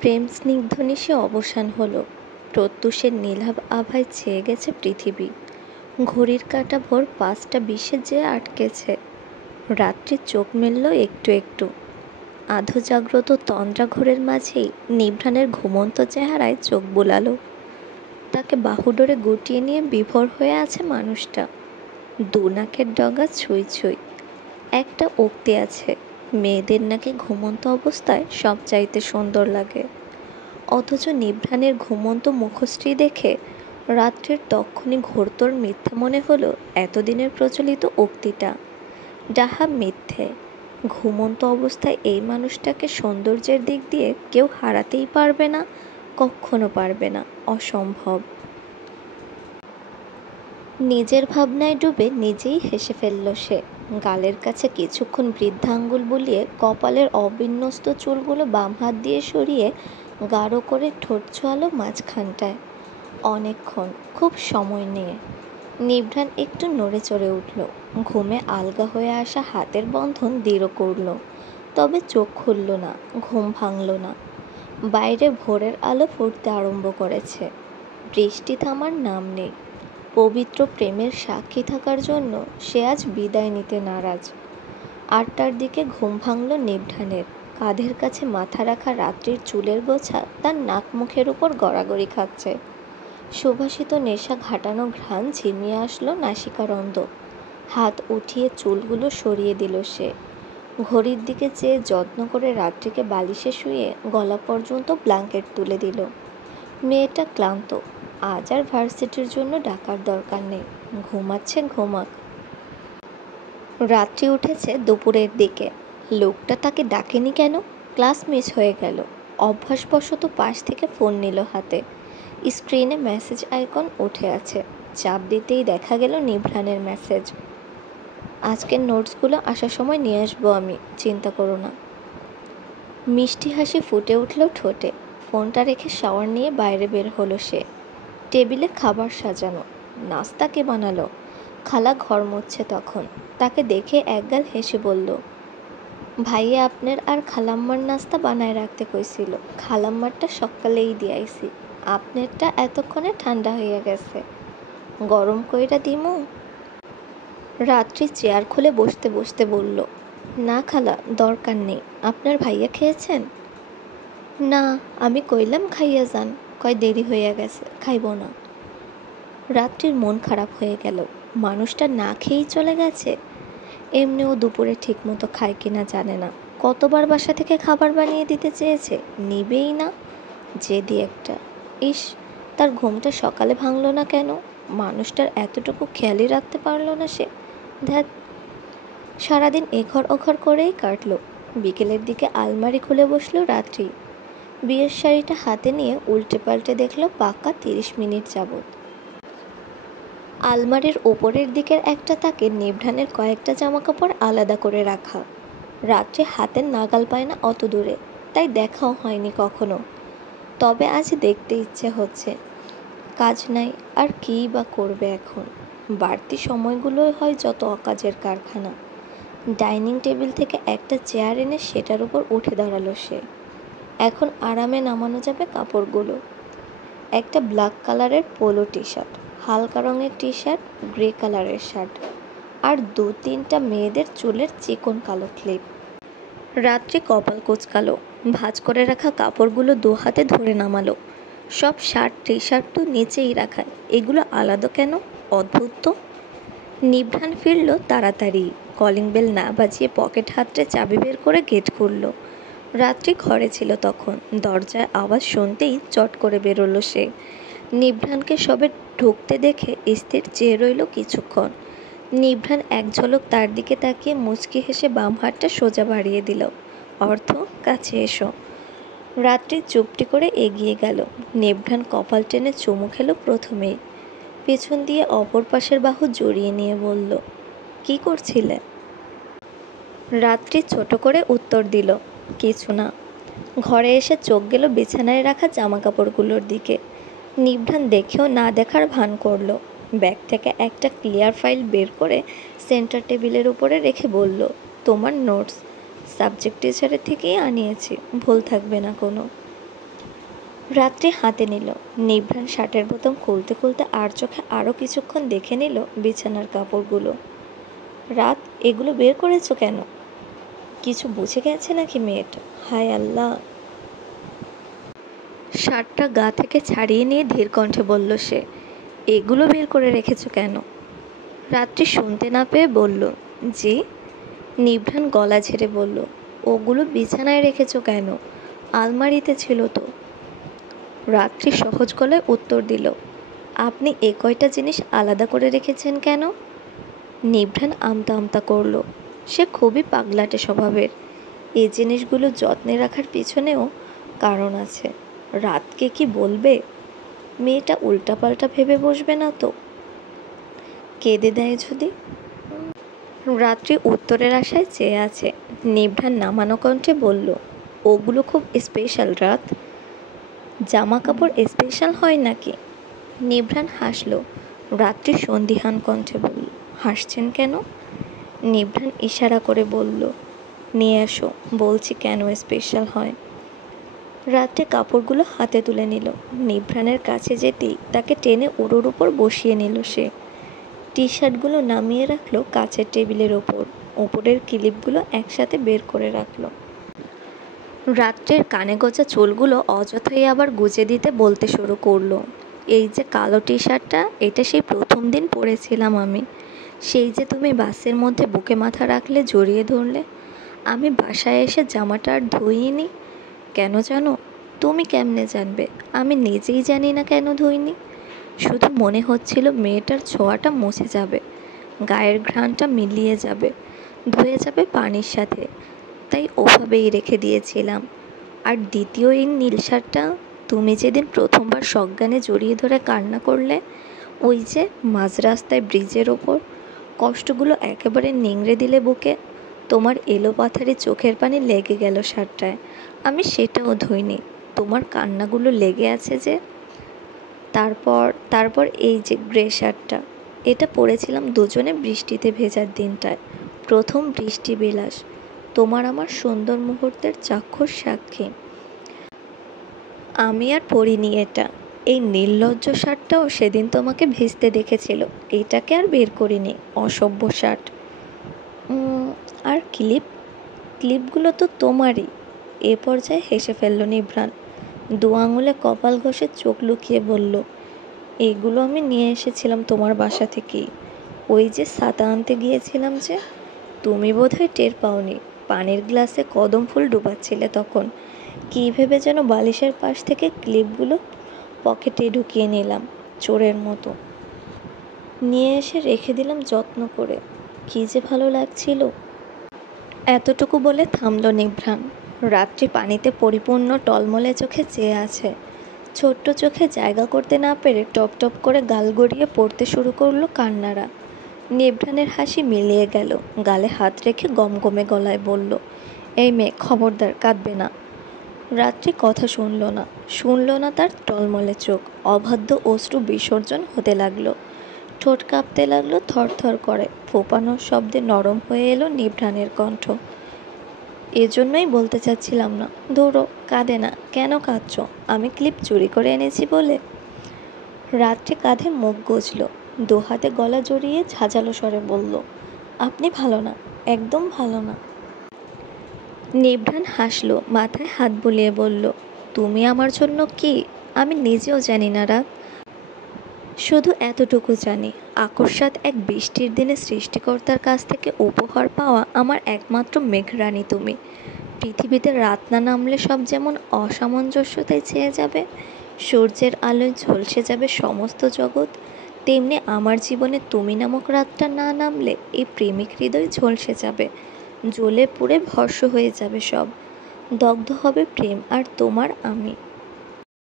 প্রেম স্নিগ্ধ নিশে অবসান হলো। প্রত্যুষের নীলাভ আভায় ছেয়ে গেছে পৃথিবী। ঘড়ির কাঁটা ভোর 5টা 20-এ যেয়ে আটকেছে। রাত্রি চোখ মেলল একটু একটু। আধো জাগ্রত তন্দ্রা ঘোরের মাঝেই নিভ্রাণের ঘুমন্ত চেহারায় চোখ বুলালো। তাকে বাহুডোরে গুটিয়ে নিয়ে বিভোর হয়ে আছে মানুষটা। দু নাকের ডগা ছুঁই ছুঁই। একটা উক্তি আছে, মেয়েদের নাকি ঘুমন্ত অবস্থায় সব চাইতে সুন্দর লাগে। অথচ নিভ্রাণের ঘুমন্ত মুখশ্রী দেখে রাত্রির তক্ষুনি ঘোরতর মিথ্যা মনে হলো এতদিনের প্রচলিত উক্তিটা। ডাহা মিথ্যে। ঘুমন্ত অবস্থায় এই মানুষটাকে সৌন্দর্যের দিক দিয়ে কেউ হারাতেই পারবে না, কখনো পারবে না, অসম্ভব। নিজের ভাবনায় ডুবে নিজেই হেসে ফেলল সে। গালের কাছে কিছুক্ষণ বৃদ্ধা আঙ্গুল বুলিয়ে কপালের অবিন্যস্ত চুলগুলো বাম হাত দিয়ে সরিয়ে গাঢ় করে ঠোঁট ছোঁয়ালো মাঝখানটায়। অনেকক্ষণ, খুব সময় নিয়ে। নিভ্রাণ একটু নড়ে চড়ে উঠল। ঘুমে আলগা হয়ে আসা হাতের বন্ধন দৃঢ় করল। তবে চোখ খুলল না, ঘুম ভাঙল না। বাইরে ভোরের আলো ফুটতে আরম্ভ করেছে। বৃষ্টি থামার নাম নেই। পবিত্র প্রেমের সাক্ষী থাকার জন্য সে আজ বিদায় নিতে নারাজ। 8টার দিকে ঘুম ভাঙল নিভ্রাণের। কাঁধের কাছে মাথা রাখা রাত্রির চুলের গোছা তার নাক মুখের উপর গড়াগড়ি খাচ্ছে। সুবাসিত নেশা ঘাটানো ঘ্রাণ ঝিমিয়ে আসলো নাসিকারন্ধ্র। হাত উঠিয়ে চুলগুলো সরিয়ে দিল সে। ঘড়ির দিকে চেয়ে যত্ন করে রাত্রিকে বালিশে শুয়ে গলা পর্যন্ত ব্ল্যাঙ্কেট তুলে দিল। মেয়েটা ক্লান্ত। আজ আর ভার্সিটির জন্য ডাকার দরকার নেই। ঘুমাচ্ছে, ঘুমাক। রাত্রি উঠেছে দুপুরের দিকে। লোকটা তাকে ডাকেনি কেন? ক্লাস মিস হয়ে গেল। অভ্যাসবশত পাশ থেকে ফোন নিল হাতে। স্ক্রিনে মেসেজ আইকন উঠে আছে। চাপ দিতেই দেখা গেল নিভ্রাণের মেসেজ। আজকের নোটসগুলো আসার সময় নিয়ে আসবো আমি, চিন্তা করো না। মিষ্টি হাসি ফুটে উঠল ঠোঁটে। ফোনটা রেখে শাওয়ার নিয়ে বাইরে বের হলো সে। টেবিলে খাবার সাজানো। নাস্তা কে বানালো? খালা ঘর মুছছে তখন। তাকে দেখে একগাল হেসে বলল, ভাইয়া আপনার আর খালাম্মার নাস্তা বানায় রাখতে কইছিল। খালাম্মারটা সকালেই দিয়াইছি। আপনারটা এতক্ষণে ঠান্ডা হইয়া গেছে। গরম কইরা দিমু? রাত্রি চেয়ার খুলে বসতে বসতে বলল, না খালা, দরকার নেই। আপনার ভাইয়া খেয়েছেন? না, আমি কইলাম খাইয়া যান। কয় দেরি হইয়া গেছে, খাইব না। রাত্রির মন খারাপ হয়ে গেল। মানুষটা না খেয়েই চলে গেছে। এমনিও দুপুরে ঠিক মতো খায় কিনা জানে না। কতবার বাসা থেকে খাবার বানিয়ে দিতে চেয়েছে, নিবেই না। জেদি একটা। ইস, তার ঘুমটা সকালে ভাঙল না কেন? মানুষটার এতটুকু খেয়ালই রাখতে পারল না সে। ধ্যাত। সারাদিন এঘর ওঘর করেই কাটল। বিকেলের দিকে আলমারি খুলে বসলো রাত্রি। বিয়ের শাড়িটা হাতে নিয়ে উল্টে পাল্টে দেখল পাক্কা 30 মিনিট যাবৎ। আলমারির ওপরের দিকের একটা তাকে নিভ্রাণের কয়েকটা জামাকাপড় আলাদা করে রাখা। রাত্রে হাতের নাগাল পায় না অত দূরে, তাই দেখাও হয়নি কখনো। তবে আজ দেখতে ইচ্ছে হচ্ছে। কাজ নাই, আর কীই বা করবে এখন? বাড়তি সময়গুলোই হয় যত অকাজের কারখানা। ডাইনিং টেবিল থেকে একটা চেয়ার এনে সেটার উপর উঠে দাঁড়ালো সে। এখন আরামে নামানো যাবে কাপড়গুলো। একটা ব্ল্যাক কালারের পোলো টি শার্ট, হালকা রঙের টি শার্ট, গ্রে কালারের শার্ট, আর 2-3টা মেয়েদের চুলের চিকন কালো ক্লিপ। রাত্রি কপাল কুঁচকালো। ভাঁজ করে রাখা কাপড়গুলো 2 হাতে ধরে নামালো। সব শার্ট টি শার্ট তো নিচেই রাখা, এগুলো আলাদা কেন? অদ্ভুত তো। নিভ্রাণ ফিরল তাড়াতাড়ি। কলিং বেল না বাজিয়ে পকেট হাতড়ে চাবি বের করে গেট খুলল। রাত্রি ঘরে ছিল তখন। দরজায় আওয়াজ শুনতেই চট করে বেরোলো সে। নিভ্রাণকে সবে ঢুকতে দেখে স্থির চেয়ে রইল কিছুক্ষণ। নিভ্রাণ এক ঝলক তার দিকে তাকিয়ে মুচকি হেসে বাম হাতটা সোজা বাড়িয়ে দিল। অর্থ, কাছে এসো। রাত্রি চুপটি করে এগিয়ে গেল। নিভ্রাণ কপাল টেনে চুমু খেল প্রথমেই। পেছন দিয়ে অপর পাশের বাহু জড়িয়ে নিয়ে বলল, কি করছিলে? রাত্রি ছোট করে উত্তর দিল, কিছু না। ঘরে এসে চোখ গেল বিছানায় রাখা জামাকাপড়গুলোর দিকে। নিভ্রাণ দেখেও না দেখার ভান করল। ব্যাগ থেকে একটা ক্লিয়ার ফাইল বের করে সেন্টার টেবিলের উপরে রেখে বলল, তোমার নোটস। সাবজেক্ট টিচারের থেকেই আনিয়েছি, ভুল থাকবে না কোনো। রাত্রি হাতে নিল। নিভ্রাণ শার্টের বোতাম খুলতে খুলতে আর চোখে আরও কিছুক্ষণ দেখে নিল বিছানার কাপড়গুলো। রাত, এগুলো বের করেছো কেন? কিছু বুঝে গেছে নাকি মেয়েটা? হায় আল্লাহ! শার্টটা গা থেকে ছাড়িয়ে নিয়ে ধীর কণ্ঠে বলল সে। এগুলো বের করে রেখেছো কেন? রাত্রি শুনতে না পেয়ে বলল, জি। নিভ্রাণ গলা ঝেড়ে বলল, ওগুলো বিছানায় রেখেছো কেন? আলমারিতে ছিল তো। রাত্রি সহজ গলায় উত্তর দিল, আপনি এ কয়টা জিনিস আলাদা করে রেখেছেন কেন? নিভ্রাণ আমতা আমতা করল। সে খুবই পাগলাটে স্বভাবের। এই জিনিসগুলো যত্নে রাখার পিছনেও কারণ আছে। রাতকে কি বলবে? মেয়েটা উল্টাপাল্টা ভেবে বসবে না তো? কেঁদে দেয় যদি? রাত্রি উত্তরের আশায় চেয়ে আছে। নিভ্রাণ নামানো কণ্ঠে বলল, ওগুলো খুব স্পেশাল রাত। জামা কাপড় স্পেশাল হয় নাকি? নিভ্রাণ হাসল। রাত্রি সন্দিহান কণ্ঠে বলল, হাসছেন কেন? নিভ্রাণ ইশারা করে বলল, নিয়ে এসো, বলছি কেন স্পেশাল হয়। রাত্রে কাপড়গুলো হাতে তুলে নিল। নিভ্রাণের কাছে যেতেই তাকে টেনে ওর উপর বসিয়ে নিল সে। টি শার্টগুলো নামিয়ে রাখলো কাচের টেবিলের ওপর। ওপরের ক্লিপগুলো একসাথে বের করে রাখলো। রাত্রের কানে গোছা চুলগুলো অযথাই আবার গুজে দিতে বলতে শুরু করলো, এই যে কালো টি শার্টটা, এটা সেই প্রথম দিন পরেছিলাম আমি। সেই যে তুমি বাসের মধ্যে বুকে মাথা রাখলে, জড়িয়ে ধরলে। আমি বাসায় এসে জামাটা আর ধুইনি। কেন জানো? তুমি কেমনে জানবে? আমি নিজেই জানি না কেন ধুইনি। শুধু মনে হচ্ছিল মেয়েটার ছোঁয়াটা মুছে যাবে, গায়ের ঘ্রাণটা মিলিয়ে যাবে, ধুয়ে যাবে পানির সাথে, তাই ওভাবেই রেখে দিয়েছিলাম। আর দ্বিতীয় এই নীল শার্টটা, তুমি যেদিন প্রথমবার সজ্ঞানে জড়িয়ে ধরে কান্না করলে, ওই যে মাঝ রাস্তায় ব্রিজের ওপর, কষ্টগুলো একেবারে নিংড়ে দিলে বুকে, তোমার এলোপাথারি চোখের পানি লেগে গেল শার্টটায়। আমি সেটাও ধুইনি, তোমার কান্নাগুলো লেগে আছে যে। তারপর তারপর এই যে গ্রে শার্টটা, এটা পরেছিলাম দুজনে বৃষ্টিতে ভেজার দিনটায়। প্রথম বৃষ্টি বিলাস, তোমার আমার সুন্দর মুহূর্তের চাক্ষুষ সাক্ষী। আমি আর পরিনি এটা। এই নির্লজ্জ শার্টটাও সেদিন তোমাকে ভিজতে দেখেছিল, এটাকে আর বের করিনি, অসভ্য শার্ট। আর ক্লিপগুলো তো তোমারই। এ পর্যায়ে হেসে ফেলল নিভ্রাণ। দু আঙুলে কপাল ঘষে চোখ লুকিয়ে বলল, এগুলো আমি নিয়ে এসেছিলাম তোমার বাসা থেকেই। ওই যে ছাতা আনতে গিয়েছিলাম যে, তুমি বোধহয় টের পাওনি। পানির গ্লাসে কদম ফুল ডুবাচ্ছিলে তখন। কী ভেবে যেন বালিশের পাশ থেকে ক্লিপগুলো পকেটে ঢুকিয়ে নিলাম চোরের মতো। নিয়ে এসে রেখে দিলাম যত্ন করে। কী যে ভালো লাগছিল। এতটুকু বলে থামল নিভ্রাণ। রাত্রি পানিতে পরিপূর্ণ টলমলে চোখে চেয়ে আছে। ছোট্ট চোখে জায়গা করতে না পেরে টপ টপ করে গাল গড়িয়ে পড়তে শুরু করলো কান্নারা। নিভ্রাণের হাসি মিলিয়ে গেল। গালে হাত রেখে গমগমে গলায় বলল, এই মেয়ে, খবরদার, কাঁদবে না। রাত্রি কথা শুনল না তার টলমলে চোখ। অবাধ্য অশ্রু বিসর্জন হতে লাগলো। ঠোঁট কাঁপতে লাগলো থরথর করে। ফোপানোর শব্দে নরম হয়ে এলো নিভ্রাণের কণ্ঠ। এজন্যই বলতে চাচ্ছিলাম না। ধরো, কাঁদে না। কেন কাঁদছ? আমি ক্লিপ চুরি করে এনেছি বলে? রাত্রে কাঁধে মুখ গুজল, দু হাতে গলা জড়িয়ে ঝাঁঝালো স্বরে বলল, আপনি ভালো না, একদম ভালো না। নিভ্রাণ হাসল, মাথায় হাত বুলিয়ে বলল, তুমি আমার জন্য কি? আমি নিজেও জানি না রাত। শুধু এতটুকু জানি, আকস্মাৎ এক বৃষ্টির দিনে সৃষ্টিকর্তার কাছ থেকে উপহার পাওয়া আমার একমাত্র মেঘরানী তুমি। পৃথিবীতে রাত না নামলে সব যেমন অসামঞ্জস্যতায় ছেয়ে যাবে, সূর্যের আলোয় ঝলসে যাবে সমস্ত জগৎ, তেমনি আমার জীবনে তুমি নামক রাতটা না নামলে এই প্রেমিক হৃদয় ঝলসে যাবে, জ্বলে পুড়ে ভস্ম হয়ে যাবে সব। দগ্ধ হবে প্রেম আর তোমার আমি।